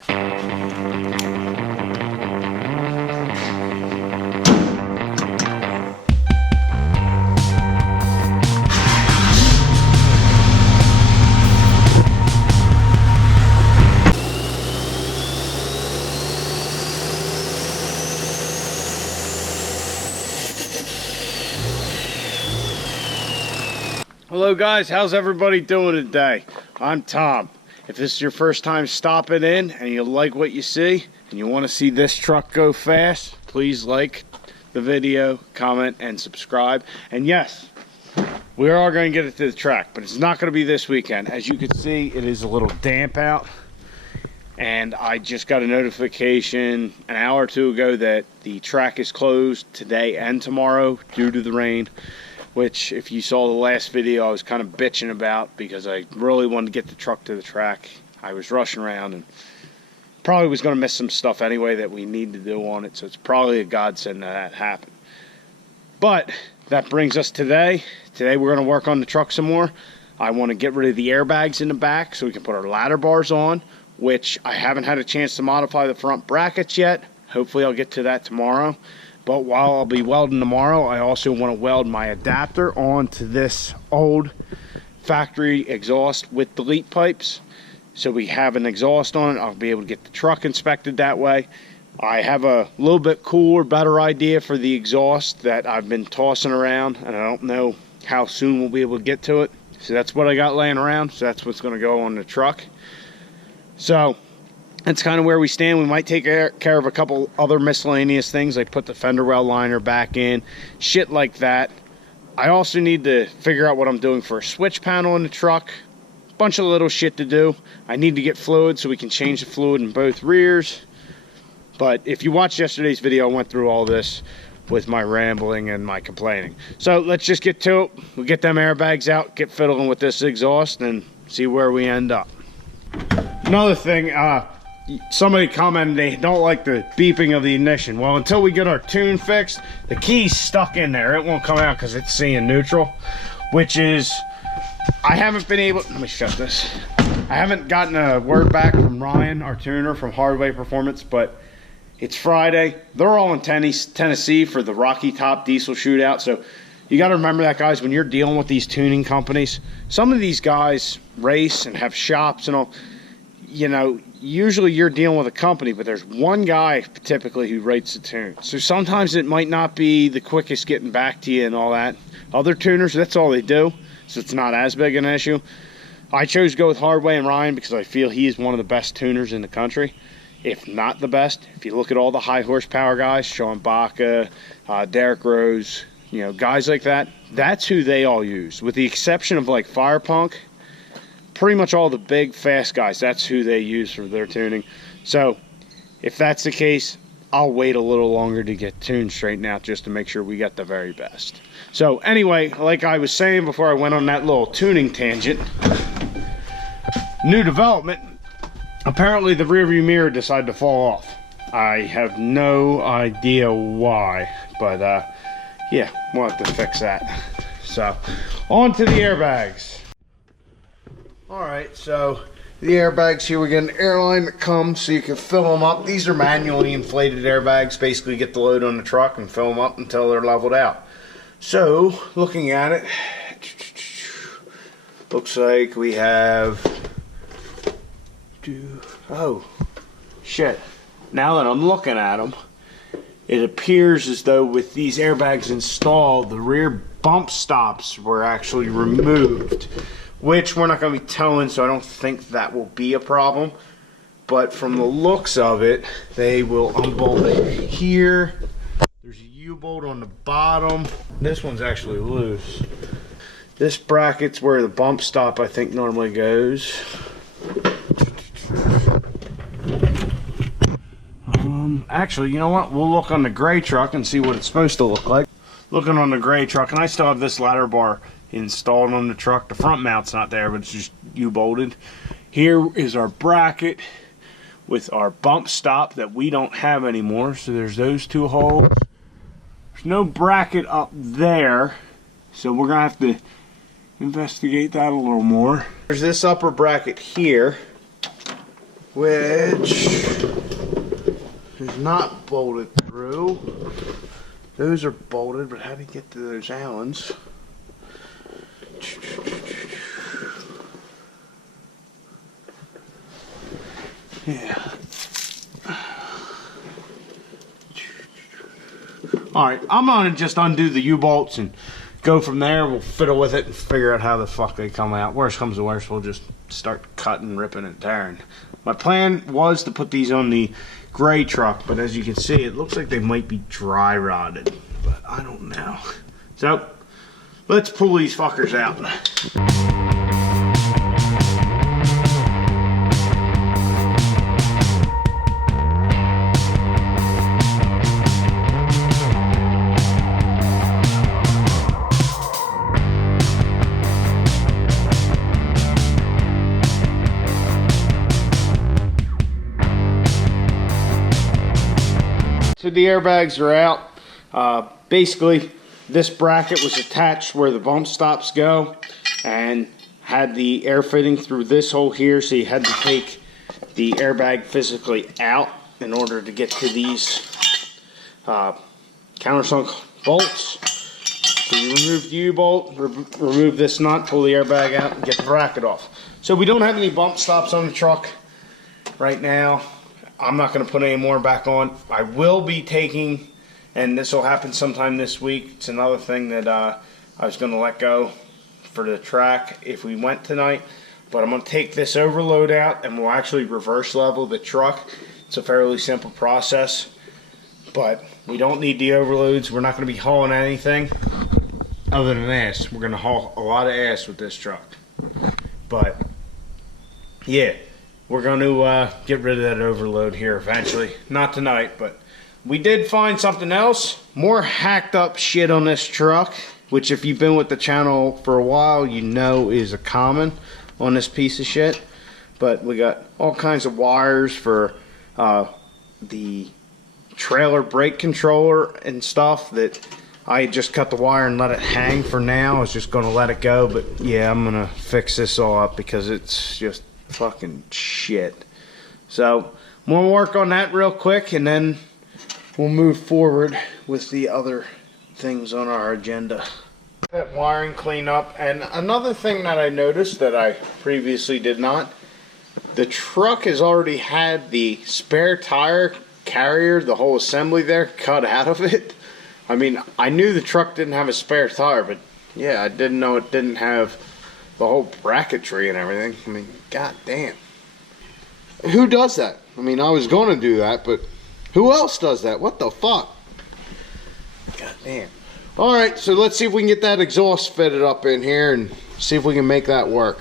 Hello guys, how's everybody doing today? I'm Tom. If this is your first time stopping in and you like what you see and you want to see this truck go fast, please like the video, comment, and subscribe. And yes, we are going to get it to the track, but it's not going to be this weekend. As you can see, it is a little damp out, and I just got a notification an hour or two ago that the track is closed today and tomorrow due to the rain. Which, if you saw the last video, I was kind of bitching about because I really wanted to get the truck to the track. I was rushing around and probably was going to miss some stuff anyway that we need to do on it, so it's probably a godsend that happened. But that brings us today. Today we're going to work on the truck some more. I want to get rid of the airbags in the back so we can put our ladder bars on, which I haven't had a chance to modify the front brackets yet. Hopefully I'll get to that tomorrow. But while I'll be welding tomorrow, I also want to weld my adapter onto this old factory exhaust with delete pipes. So we have an exhaust on it. I'll be able to get the truck inspected that way. I have a little bit cooler, better idea for the exhaust that I've been tossing around, and I don't know how soon we'll be able to get to it. So that's what I got laying around. So that's what's going to go on the truck. So that's kind of where we stand. We might take care of a couple other miscellaneous things, like put the fender well liner back in, shit like that. I also need to figure out what I'm doing for a switch panel in the truck. Bunch of little shit to do. I need to get fluid so we can change the fluid in both rears. But if you watched yesterday's video, I went through all this with my rambling and my complaining. So let's just get to it. We'll get them airbags out, get fiddling with this exhaust, and see where we end up. Another thing, somebody commented they don't like the beeping of the ignition. Well, until we get our tune fixed, the key's stuck in there. It won't come out because it's seeing neutral, which is, I haven't been able, let me shut this. I haven't gotten a word back from Ryan, our tuner from Hardway Performance, but it's Friday. They're all in Tennessee for the Rocky Top Diesel Shootout. So you got to remember that, guys, when you're dealing with these tuning companies, some of these guys race and have shops and all. You know, usually you're dealing with a company, but there's one guy typically who rates the tune. So sometimes it might not be the quickest getting back to you and all that. Other tuners, that's all they do, so it's not as big an issue. I chose to go with Hardway and Ryan because I feel he is one of the best tuners in the country, if not the best. If you look at all the high horsepower guys, Sean Baca, Derek Rose, you know, guys like that, that's who they all use. With the exception of like Firepunk, pretty much all the big fast guys, that's who they use for their tuning. So if that's the case, I'll wait a little longer to get tuned straightened out just to make sure we got the very best. So anyway, like I was saying before I went on that little tuning tangent, new development, apparently the rear view mirror decided to fall off. I have no idea why, but yeah, we'll have to fix that. So on to the airbags. Alright, so the airbags here, we get an airline that comes so you can fill them up. These are manually inflated airbags. Basically get the load on the truck and fill them up until they're leveled out. So, looking at it, looks like we have, oh, shit. Now that I'm looking at them, it appears as though with these airbags installed, the rear bump stops were actually removed, which we're not going to be towing, so I don't think that will be a problem. But from the looks of it, they will unbolt it here. There's a U-bolt on the bottom. This one's actually loose. This bracket's where the bump stop, I think, normally goes. Actually, you know what? We'll look on the gray truck and see what it's supposed to look like. Looking on the gray truck, and I still have this ladder bar installed on the truck. The front mount's not there, but it's just U-bolted. Here is our bracket with our bump stop that we don't have anymore. So there's those two holes. There's no bracket up there, so we're gonna have to investigate that a little more. There's this upper bracket here, which is not bolted through. Those are bolted, but how do you get to those Allens? Yeah. Alright, I'm gonna just undo the U-bolts and go from there. We'll fiddle with it and figure out how the fuck they come out. Worst comes to worst, we'll just start cutting, ripping, and tearing. My plan was to put these on the gray truck, but as you can see, it looks like they might be dry rotted, but I don't know. So, let's pull these fuckers out. So the airbags are out. Basically, this bracket was attached where the bump stops go and had the air fitting through this hole here, so you had to take the airbag physically out in order to get to these countersunk bolts. So you remove the U-bolt, remove this nut, pull the airbag out, and get the bracket off. So we don't have any bump stops on the truck right now. I'm not going to put any more back on. I will be taking, and this will happen sometime this week. It's another thing that I was going to let go for the track if we went tonight. But I'm going to take this overload out and we'll actually reverse level the truck. It's a fairly simple process, but we don't need the overloads. We're not going to be hauling anything other than ass. We're going to haul a lot of ass with this truck. But yeah. We're going to get rid of that overload here eventually. Not tonight, but we did find something else. More hacked up shit on this truck, which if you've been with the channel for a while, you know is a common on this piece of shit. But we got all kinds of wires for the trailer brake controller and stuff that I just cut the wire and let it hang for now. I was just going to let it go, but yeah, I'm going to fix this all up because it's just fucking shit. So we'll work on that real quick and then we'll move forward with the other things on our agenda. That wiring cleanup, and another thing that I noticed that I previously did not, the truck has already had the spare tire carrier, the whole assembly there, cut out of it. I mean, I knew the truck didn't have a spare tire, but yeah, I didn't know it didn't have the whole bracketry and everything. I mean, god damn. Who does that? I mean, I was going to do that, but who else does that? What the fuck? God damn. Alright, so let's see if we can get that exhaust fitted up in here and see if we can make that work.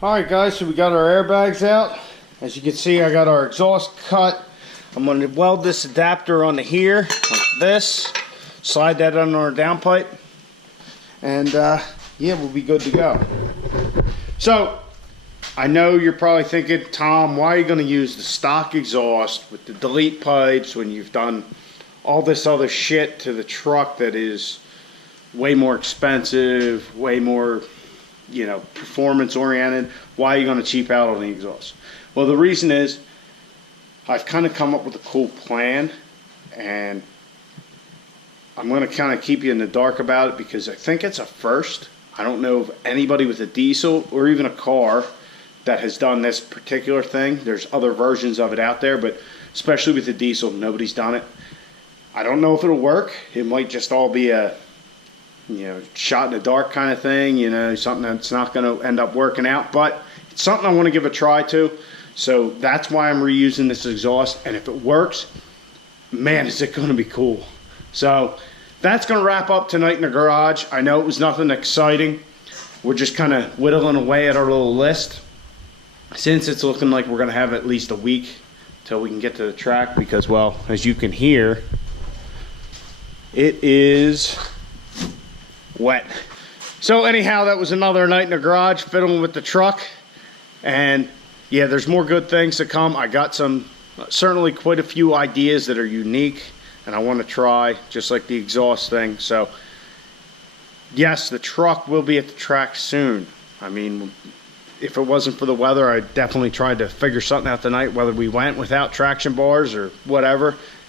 Alright guys, so we got our airbags out. As you can see, I got our exhaust cut. I'm going to weld this adapter onto here, like this. Slide that under our downpipe. And yeah, we'll be good to go. So, I know you're probably thinking, Tom, why are you going to use the stock exhaust with the delete pipes when you've done all this other shit to the truck that is way more expensive, way more, you know, performance oriented? Why are you going to cheap out on the exhaust? Well, the reason is I've kind of come up with a cool plan, and I'm going to kind of keep you in the dark about it because I think it's a first. I don't know of anybody with a diesel or even a car that has done this particular thing. There's other versions of it out there, but especially with the diesel, nobody's done it. I don't know if it'll work. It might just all be a, shot in the dark kind of thing, something that's not going to end up working out, but it's something I want to give a try to. So that's why I'm reusing this exhaust, and if it works, man, is it going to be cool. So that's going to wrap up tonight in the garage. I know it was nothing exciting. We're just kind of whittling away at our little list. Since it's looking like we're going to have at least a week till we can get to the track because, well, as you can hear, it is wet. So anyhow, that was another night in the garage fiddling with the truck. And yeah, there's more good things to come. I got certainly quite a few ideas that are unique and I want to try, just like the exhaust thing. So yes, the truck will be at the track soon. I mean, if it wasn't for the weather, I definitely tried to figure something out tonight, whether we went without traction bars or whatever.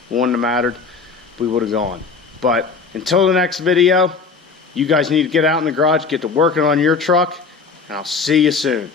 It wouldn't have mattered. We would have gone. But until the next video, you guys need to get out in the garage, get to working on your truck, and I'll see you soon.